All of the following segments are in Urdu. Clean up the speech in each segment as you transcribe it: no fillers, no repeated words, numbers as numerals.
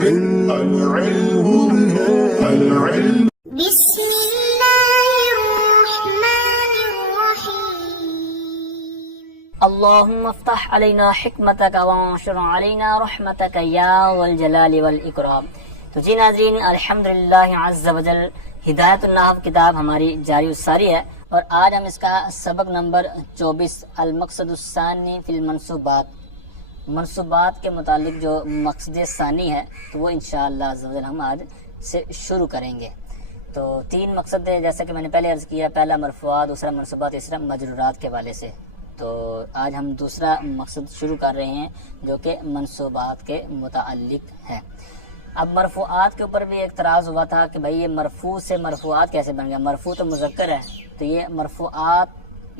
بسم الله الرحمن الرحيم اللهم افتح علينا حکمتک وانشر علينا رحمتک یا ذا الجلال والاکرام۔ تو جی ناظرین، الحمدللہ عز وجل ہدایت النحو کتاب ہماری جاری الساری ہے، اور آج ہم اس کا سبق نمبر 24 المقصد الثانی فی المنصوبات، منصوبات کے متعلق جو مقصد ثانی ہے تو وہ انشاءاللہ عز وجل ہم آج سے شروع کریں گے۔ تو 3 مقصد ہے، جیسا کہ میں نے پہلے عرض کیا، پہلا مرفوعات، دوسرا منصوبات، تیسرا مجرورات کے حوالے سے۔ تو آج ہم دوسرا مقصد شروع کر رہے ہیں جو کہ منصوبات کے متعلق ہے۔ اب مرفوعات کے اوپر بھی ایک اعتراض ہوا تھا کہ بھئی یہ مرفوع سے مرفوعات کیسے بن گیا، مرفوع تو مذکر ہے تو یہ مرفوعات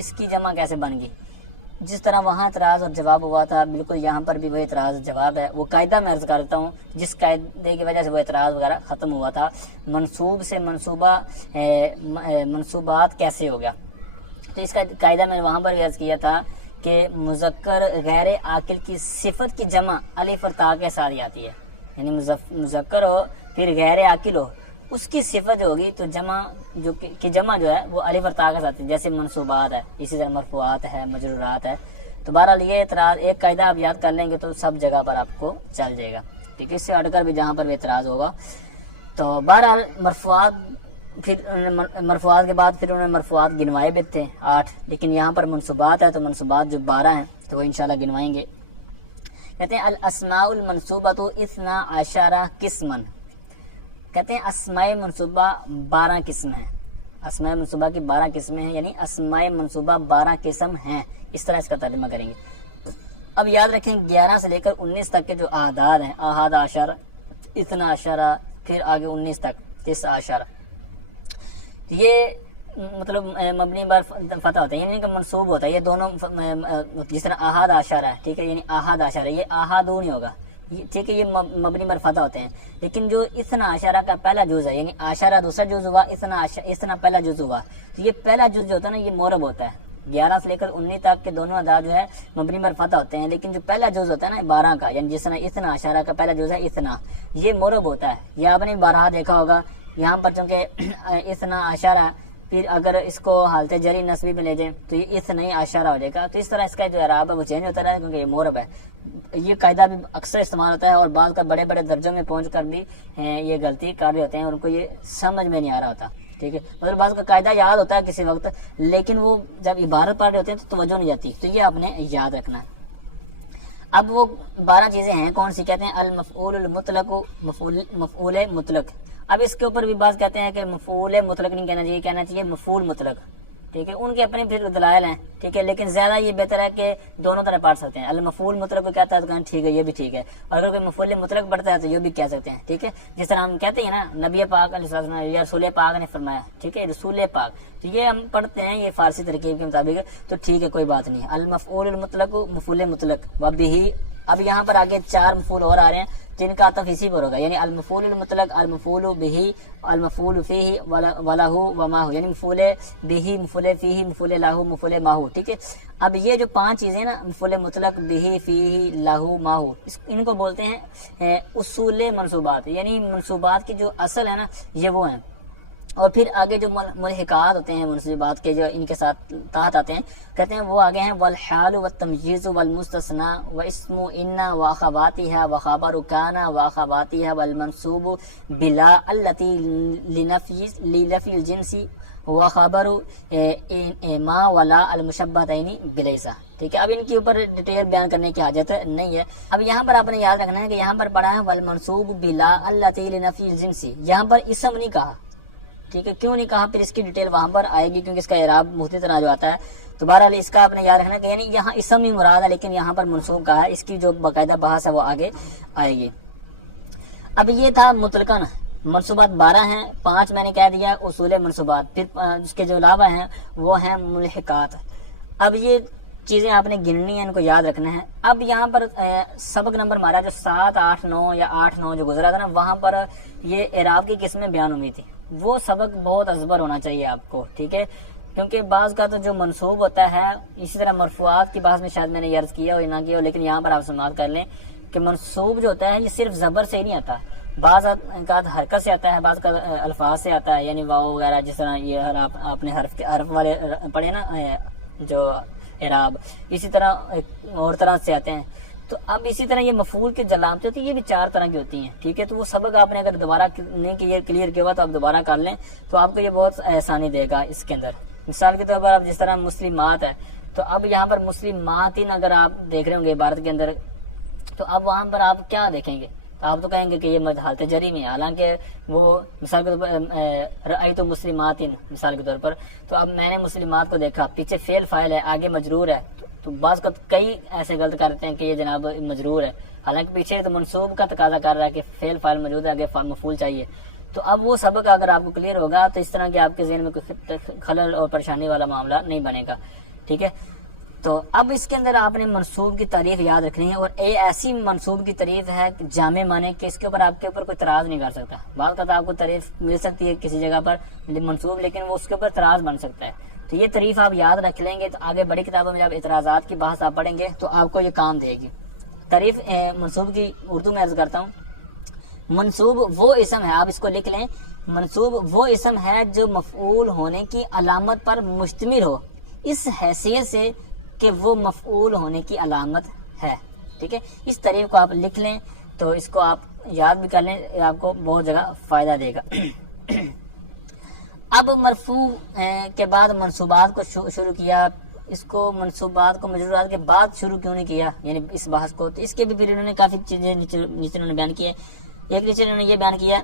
اس کی جمع کیسے بن گئی۔ جس طرح وہاں اعتراض اور جواب ہوا تھا، بالکل یہاں پر بھی وہی اعتراض جواب ہے۔ وہ قاعدہ میں عرض کر دیتا ہوں جس قاعدے کی وجہ سے وہ اعتراض وغیرہ ختم ہوا تھا۔ منصوب سے منصوبات کیسے ہو گیا، تو اس کا قاعدہ میں نے وہاں پر عرض کیا تھا کہ مذکر غیر عاقل کی صفت کی جمع الف اور تا کے ساتھ آتی ہے، یعنی مذکر ہو پھر غیر عاقل ہو، اس کی صفت ہوگی تو جمع جمع جو ہے وہ الف اور تا کے ساتھ، جیسے منصوبات ہے، اسی طرح مرفوعات ہے، مجرورات ہے۔ تو بہرحال یہ اعتراض ایک قاعدہ آپ یاد کر لیں گے تو سب جگہ پر آپ کو چل جائے گا، ٹھیک ہے، اس سے ہٹ کر بھی جہاں پر بھی اعتراض ہوگا۔ تو بہرحال مرفوعات کے بعد پھر انہوں نے مرفوعات گنوائے بھی تھے 8، لیکن یہاں پر منصوبات ہے تو منصوبات جو 12 ہیں تو وہ انشاءاللہ گنوائیں گے۔ کہتے ہیں الاسماء المنصوبۃ 12 قسما، کہتے ہیں اسماء منصوبہ 12 قسم ہیں، اسماء منصوبہ کی 12 قسمیں ہیں، یعنی اسماء منصوبہ 12 قسم ہیں، اس طرح اس کا ترجمہ کریں گے۔ اب یاد رکھیں 11 سے لے کر 19 تک کے جو اعداد ہیں، احد عشر، اثنا عشر، پھر آگے 19 تک 9 عشر، یہ مطلب مبنی بر فتح ہوتا ہے، یعنی کہ منصوب ہوتا ہے، یہ دونوں جس طرح احد عشر ہے، ٹھیک ہے، یعنی احد عشر ہے، یہ احادو نہیں ہوگا، ٹھیک ہے، یہ مبنی بر فتح ہوتے ہیں۔ لیکن جو اثنا عشرہ کا پہلا جز ہے، یعنی عشرہ دوسرا جز ہوا، اثنا پہلا جز ہوا، تو یہ پہلا جز جو ہوتا ہے نا یہ مورب ہوتا ہے۔ 11 سے لے کر 19 تک کے دونوں اعداد جو ہے مبنی بر فتح ہوتے ہیں، لیکن جو پہلا جز ہوتا ہے نا 12 کا، یعنی جس طرح اثنا عشرہ کا پہلا جز ہے اثنا، یہ مورب ہوتا ہے۔ یہ آپ نے 12 دیکھا ہوگا، یہاں پر چونکہ اثنا عشرہ، پھر اگر اس کو حالت جری نصبی میں لے جائیں تو یہ اثنی عشرہ ہو جائے گا، تو اس طرح اس کا جو اعراب ہے وہ چینج ہوتا رہا ہے کیونکہ یہ مورب ہے۔ یہ قاعدہ بھی اکثر استعمال ہوتا ہے اور بعض کا بڑے بڑے درجوں میں پہنچ کر بھی یہ غلطی کر رہے ہوتے ہیں، ان کو یہ سمجھ میں نہیں آ رہا ہوتا، ٹھیک ہے، مطلب بعض کا قاعدہ یاد ہوتا ہے کسی وقت، لیکن وہ جب عبارت پڑھ رہے ہوتے ہیں تو توجہ نہیں جاتی، تو یہ آپ نے یاد رکھنا ہے۔ اب وہ 12 چیزیں ہیں کون سی، کہتے ہیں المفعول المطلق، مفعول مطلق۔ اب اس کے اوپر بھی بعض کہتے ہیں کہ مفعول مطلق نہیں کہنا چاہیے، کہنا چاہیے مفعول مطلق، ٹھیک ہے، ان کے اپنے پھر دلائل ہیں، ٹھیک ہے، لیکن زیادہ یہ بہتر ہے کہ دونوں طرح پڑھ سکتے ہیں۔ المفعول مطلق کو کہتا ہے تو کہنا ٹھیک ہے، یہ بھی ٹھیک ہے، اور اگر کوئی مفعول مطلق پڑھتا ہے تو یہ بھی کہہ سکتے ہیں، ٹھیک ہے، جس طرح ہم کہتے ہیں نا نبی پاک علیہ الصلوۃ والسلام یا رسول پاک نے فرمایا، ٹھیک ہے، رسول پاک، تو یہ ہم پڑھتے ہیں یہ فارسی ترکیب کے مطابق، تو ٹھیک ہے، کوئی بات نہیں۔ المفعول المطلق، مفعول مطلق، وبہ۔ اب یہاں پر آگے 4 مفعول اور آ رہے ہیں جن کا عطف اسی پر ہوگا، یعنی المفعول المطلق، المفعول بہ، المفعول فیہ، ولہ، وما، یعنی مفعول بہ، مفعول فیہ، مفعول لہ، مفعول ماہ، ٹھیک ہے۔ اب یہ جو 5 چیزیں نا، مفعول مطلق، بہ، فیہ، لہ، ماہ، ان کو بولتے ہیں اصول منصوبات، یعنی منصوبات کی جو اصل ہے نا یہ وہ ہیں۔ اور پھر آگے جو ملحقات ہوتے ہیں منصوبات کے، جو ان کے ساتھ تحت آتے ہیں، کہتے ہیں وہ آگے ہیں والحال والتمييز والمستثنى واسم ان واخواتها وخبر كان واخواتها والمنصوب بلا التي لنفي الجنس وخبر ما ولا المشبهتين بليس، ٹھیک ہے۔ اب ان کے اوپر ڈیٹیل بیان کرنے کی حاجت نہیں ہے۔ اب یہاں پر آپ نے یاد رکھنا ہے کہ یہاں پر پڑھا ہے والمنصوب بلا التي لنفي الجنس، یہاں پر اسم نہیں کہا، ٹھیک ہے، کیوں نہیں کہا، پھر اس کی ڈیٹیل وہاں پر آئے گی کیونکہ اس کا اعراب مختلف طرح جو آتا ہے۔ تو بہرحال اس کا آپ نے یاد رکھنا کہ یعنی یہاں اسم ہی مراد ہے لیکن یہاں پر منصوب کہا ہے، اس کی جو باقاعدہ بحث ہے وہ آگے آئے گی۔ اب یہ تھا مطلقاً منصوبات 12 ہیں، 5 میں نے کہہ دیا اصول منصوبات، پھر اس کے جو علاوہ ہیں وہ ہیں ملحقات۔ اب یہ چیزیں آپ نے گننی ہیں، ان کو یاد رکھنا ہے۔ اب یہاں پر سبق نمبر ہمارا جو 7، 8، 9 یا 8، 9 جو گزرا تھا نا، وہاں پر یہ اعراب کی قسمیں بیان ہوئی تھی، وہ سبق بہت ازبر ہونا چاہیے آپ کو، ٹھیک ہے، کیونکہ بعض کا تو جو منصوب ہوتا ہے، اسی طرح مرفوعات کی بحث میں شاید میں نے عرض کیا ہو یا نہ کیا ہو، لیکن یہاں پر آپ سماعت کر لیں کہ منصوب جو ہوتا ہے یہ صرف زبر سے ہی نہیں آتا، بعض اوقات حرکت سے آتا ہے، بعض کا الفاظ سے آتا ہے، یعنی واو وغیرہ، جس طرح یہ آپ نے حرف والے پڑھے نا جو اعراب، اسی طرح اور طرح سے آتے ہیں۔ تو اب اسی طرح یہ مفعول کی جو علامتیں ہوتی ہیں یہ بھی 4 طرح کی ہوتی ہیں، ٹھیک ہے۔ تو وہ سبق آپ نے اگر دوبارہ نہیں کلیئر کیا ہوا تو آپ دوبارہ کر لیں تو آپ کو یہ بہت آسانی دے گا اس کے اندر۔ مثال کے طور پر اب جس طرح مسلمات ہے، تو اب یہاں پر مسلمات اگر آپ دیکھ رہے ہوں گے عبارت کے اندر، تو اب وہاں پر آپ کیا دیکھیں گے؟ تو آپ تو کہیں گے کہ یہ حالت جری میں ہے، حالانکہ وہ مثال کے طور پر رأیت مسلمات، مثال کے طور پر، تو اب میں نے مسلمات کو دیکھا، پیچھے فعل فاعل ہے، آگے مجرور ہے، تو بعض کا کئی ایسے غلط کرتے ہیں کہ یہ جناب مجرور ہے، حالانکہ پیچھے تو منصوب کا تقاضا کر رہا ہے کہ فعل فاعل موجود ہے، آگے مفعول چاہیے۔ تو اب وہ سبق اگر آپ کو کلیئر ہوگا تو اس طرح کہ آپ کے ذہن میں کوئی خلل اور پریشانی والا معاملہ نہیں بنے گا، ٹھیک ہے۔ تو اب اس کے اندر آپ نے منصوب کی تعریف یاد رکھنی ہے، اور ایسی منصوب کی تعریف ہے جامع معنی کہ اس کے اوپر آپ کے اوپر کوئی اعتراض نہیں کر سکتا۔ بعض کا آپ کو تعریف مل سکتی ہے کسی جگہ پر منصوب، لیکن وہ اس کے اوپر اعتراض بن سکتا ہے۔ تو یہ تعریف آپ یاد رکھ لیں گے تو آگے بڑی کتابوں میں جب اعتراضات کی بحث آپ پڑھیں گے تو آپ کو یہ کام دے گی۔ تعریف منصوب کی اردو میں عرض کرتا ہوں۔ منصوب وہ اسم ہے، آپ اس کو لکھ لیں، منصوب وہ اسم ہے جو مفعول ہونے کی علامت پر مشتمل ہو، اس حیثیت سے کہ وہ مفعول ہونے کی علامت ہے، ٹھیک ہے۔ اس تعریف کو آپ لکھ لیں تو اس کو آپ یاد بھی کر لیں، آپ کو بہت جگہ فائدہ دے گا۔ اب مرفوع کے بعد منصوبات کو شروع کیا، اس کو منصوبات کو مجرورات کے بعد شروع کیوں نہیں کیا، یعنی اس بحث کو؟ تو اس کے بھی پھر انہوں نے کافی چیزیں نیچے انہوں نے بیان کی ہے۔ ایک نیچے انہوں نے یہ بیان کیا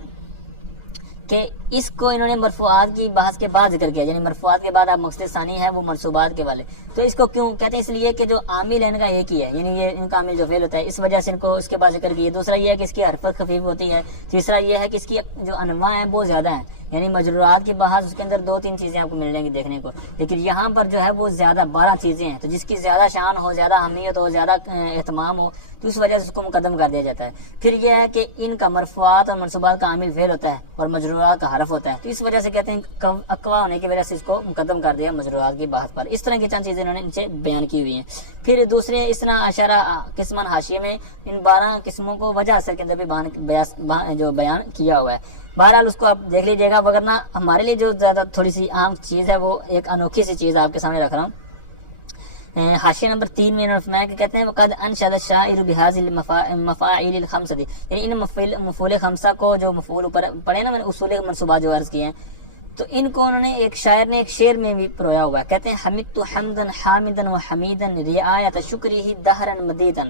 کہ اس کو انہوں نے مرفوعات کی بحث کے بعد ذکر کیا، یعنی مرفوعات کے بعد اب مقصد ثانی ہے وہ منصوبات کے والے۔ تو اس کو کیوں کہتے ہیں؟ اس لیے کہ جو عامل ہے ان کا ایک ہی ہے، یعنی یہ ان کا عامل جو فعل ہوتا ہے، اس وجہ سے ان کو اس کے بعد ذکر کیا۔ دوسرا یہ ہے کہ اس کی حرکت خفیف ہوتی ہے۔ تیسرا یہ ہے کہ اس کی جو انواع ہیں وہ زیادہ ہیں، یعنی مجرورات کی بحث اس کے اندر 2-3 چیزیں آپ کو مل جائیں گی دیکھنے کو، لیکن یہاں پر جو ہے وہ زیادہ 12 چیزیں ہیں۔ تو جس کی زیادہ شان ہو، زیادہ اہمیت ہو، زیادہ اہتمام ہو، تو اس وجہ سے اس کو مقدم کر دیا جاتا ہے۔ پھر یہ ہے کہ ان کا مرفوعات اور منصوبات کا عامل فعل ہوتا ہے اور مجرورات کا حرف ہوتا ہے، تو اس وجہ سے کہتے ہیں اقوا ہونے کی وجہ سے اس کو مقدم کر دیا مجرورات کی بحث پر۔ اس طرح کی چند چیزیں انہوں نے نیچے بیان کی ہوئی ہیں۔ پھر دوسرے اس طرح اشارہ قسمن حاشیے میں ان 12 قسموں کو وجہ اثر کے اندر بھی جو بیان کیا ہوا ہے۔ بہرحال اس کو آپ دیکھ لیجیے گا، وگرنہ ہمارے لیے جو زیادہ تھوڑی سی عام چیز ہے وہ ایک انوکھی سی چیز آپ کے سامنے رکھ رہا ہوں۔ حاشیہ نمبر 3 میں انہوں نے فرمایا کہ کہتے ہیں وقد انشد الشاعر بهذه المفاعیل الخمسه، یعنی ان مفعول خمسہ کو جو مفعول اوپر پڑھے نا میں نے اصول منصوبات جو عرض کیے ہیں، تو ان کو انہوں نے ایک شاعر نے ایک شعر میں بھی پرویا ہوا ہے۔ کہتے ہیں حمدت حمدا حامدا وحمیدا رعایت شکرہ دہرا مدیدا،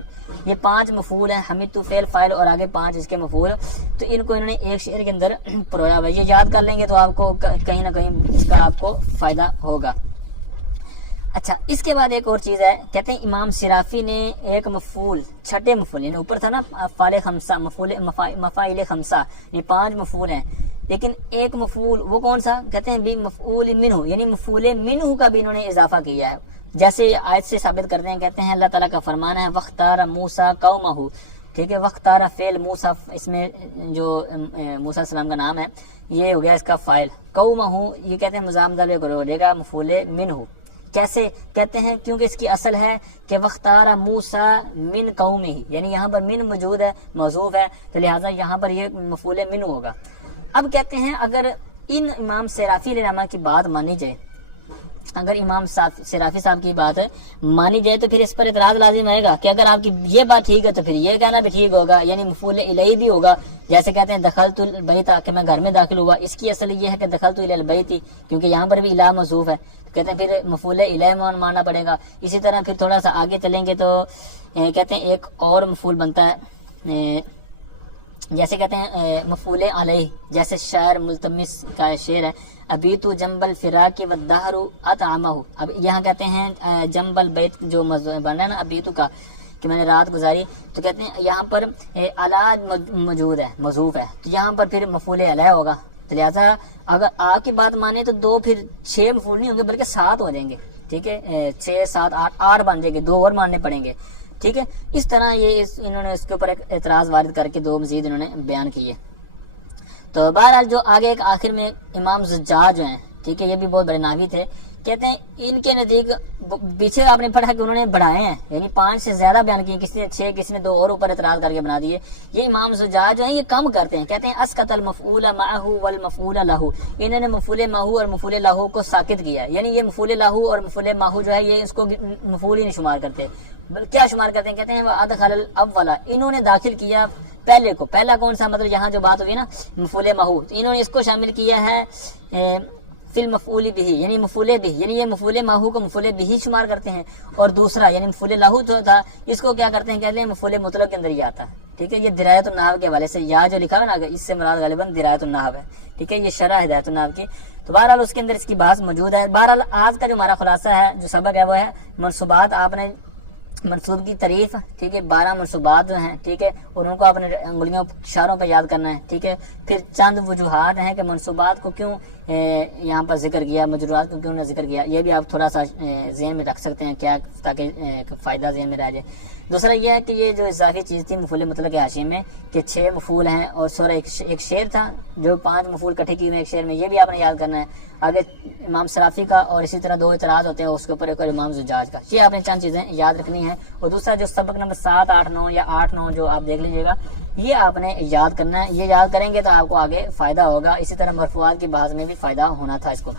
یہ 5 مفعول ہیں، حمدت فعل فاعل اور آگے 5 اس کے مفعول، تو ان کو انہوں نے ایک شعر کے اندر پرویا ہوا ہے۔ یہ یاد کر لیں گے تو آپ کو کہیں نہ کہیں اس کا آپ کو فائدہ ہوگا۔ اچھا، اس کے بعد ایک اور چیز ہے، کہتے ہیں امام صرافی نے ایک مفعول، چھٹے مفعول، یعنی اوپر تھا نا فعال خمسہ، مفاعیل خمسہ، یہ 5 مفعول ہیں، لیکن ایک مفعول وہ کون سا؟ کہتے ہیں بھی مفعول منہ، یعنی مفعول منہ کا بھی انہوں نے اضافہ کیا ہے، جیسے آیت سے ثابت کرتے ہیں۔ کہتے ہیں اللہ تعالیٰ کا فرمان ہے وَاخْتَارَ مُوسَىٰ قَوْمَهُ، ٹھیک ہے، وَاخْتَارَ فعل موسیٰ، اس میں جو موسیٰ علیہ السلام کا نام ہے یہ ہو گیا اس کا فاعل، قَوْمَهُ یہ کہتے ہیں مضاف مضاف کرو دے گا مفعول منہ۔ کیسے؟ کہتے ہیں کیونکہ اس کی اصل ہے کہ وَاخْتَارَ مُوسَىٰ مِن قَوْمِهِ، یعنی یہاں پر من موجود ہے، موصوف ہے، تو لہٰذا یہاں پر یہ مفعول منہ ہوگا۔ اب کہتے ہیں اگر ان امام صرافی علیہ السلام کی بات مانی جائے، اگر امام صرافی صاحب کی بات مانی جائے تو پھر اس پر اعتراض لازم آئے گا کہ اگر آپ کی یہ بات ٹھیک ہے تو پھر یہ کہنا بھی ٹھیک ہوگا، یعنی مفعول الیہ بھی ہوگا۔ جیسے کہتے ہیں دخلت البیت، کہ میں گھر میں داخل ہوا، اس کی اصل یہ ہے کہ دخلت الی البیت، کیونکہ یہاں پر بھی الی موصوف ہے، کہتے ہیں پھر مفعول الیہ ماننا پڑے گا۔ اسی طرح پھر تھوڑا سا آگے چلیں گے تو کہتے ہیں ایک اور مفعول بنتا ہے، جیسے کہتے ہیں مفعول علیہ، جیسے شاعر ملتمس کا شعر ہے ابیت جنب الفراق والدہر اطعمہ، اب یہاں کہتے ہیں جنب البیت جو بن رہا ہے نا ابیت کا، کہ میں نے رات گزاری، تو کہتے ہیں یہاں پر علاج موجود ہے، موصوف ہے، تو یہاں پر پھر مفعول علیہ ہوگا۔ تو لہٰذا اگر آپ کی بات مانے تو 2 پھر 6 مفعول نہیں ہوں گے بلکہ 7 ہو جائیں گے، ٹھیک ہے، 6 7 8 بن جائیں گے، 2 اور ماننے پڑیں گے، ٹھیک ہے۔ اس طرح یہ انہوں نے اس کے اوپر ایک اعتراض وارد کر کے 2 مزید انہوں نے بیان کیے۔ تو بہرحال جو آگے ایک آخر میں امام زجاج جو ہیں، ٹھیک ہے، یہ بھی بہت بڑے ناوی تھے، کہتے ہیں ان کے نزدیک پیچھے آپ نے پڑھا کہ انہوں نے بڑھائے ہیں، یعنی 5 سے زیادہ بیان کیے، کسی نے 6، کسی نے 2 اور اوپر اعتراض کر کے بنا دیے. یہ امام زجاج جو ہیں یہ کم کرتے ہیں، کہتے ہیں اسقط المفعول معه والمفعول له، انہوں نے مفعول معه اور مفعول له کو ساقط کیا، یعنی یہ مفعول له اور مفعول معه جو ہے یہ اس کو مفعول ہی نہیں شمار کرتے، کیا شمار کرتے ہیں؟ کہتے ہیں ادخل الاول، انہوں نے داخل کیا پہلے کو. پہلا کون سا؟ مطلب یہاں جو بات ہوئی نا مفعول معه، انہوں نے اس کو شامل کیا ہے فی المفعول به، یعنی مفعول به، یعنی یہ مفعول معه کو مفعول به شمار کرتے ہیں. اور دوسرا یعنی مفعول له جو تھا اس کو کیا کرتے ہیں؟ کہتے ہیں مفعول مطلق کے اندر ہی آتا ہے. ٹھیک ہے، یہ درایت النحو کے حوالے سے یا جو لکھا ہے نا اس سے مراد غالباً درایت النحو ہے. ٹھیک ہے، یہ شرح ہدایت النحو کی. تو بہرحال اس کے اندر اس کی بحث موجود ہے. بہرحال آج کا جو ہمارا خلاصہ ہے، جو سبق ہے وہ ہے منصوبات. آپ نے منصوب کی تعریف، ٹھیک ہے، 12 منصوبات جو ہیں، ٹھیک ہے، اور ان کو آپ نے انگلیوں اشاروں پہ یاد کرنا ہے. ٹھیک ہے، پھر چند وجوہات ہیں کہ منصوبات کو کیوں یہاں پر ذکر کیا، مجرورات کو کیوں نہ ذکر کیا، یہ بھی آپ تھوڑا سا ذہن میں رکھ سکتے ہیں کیا، تاکہ فائدہ ذہن میں رہ جائے. دوسرا یہ ہے کہ یہ جو اضافی چیز تھی مفعول مطلق حاشیے میں کہ 6 مفعول ہیں اور سورہ ایک شعر تھا جو 5 مفعول کٹھے کیے ہوئے ایک شعر میں، یہ بھی آپ نے یاد کرنا ہے. آگے امام صرافی کا اور اسی طرح 2 اعتراض ہوتے ہیں اس کے اوپر، ایک اور امام زجاج کا. یہ آپ نے چند چیزیں یاد رکھنی ہیں. اور دوسرا جو سبق نمبر 7، 8، 9 یا 8، 9 جو آپ دیکھ لیجیے گا، یہ آپ نے یاد کرنا ہے. یہ یاد کریں گے تو آپ کو آگے فائدہ ہوگا. اسی طرح مرفوعات کی بحث میں بھی فائدہ ہونا تھا اس کو.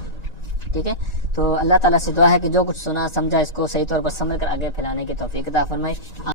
ٹھیک ہے، تو اللہ تعالیٰ سے دعا ہے کہ جو کچھ سنا سمجھا اس کو صحیح طور پر سمجھ کر آگے پھیلانے کی توفیق عطا فرمائے.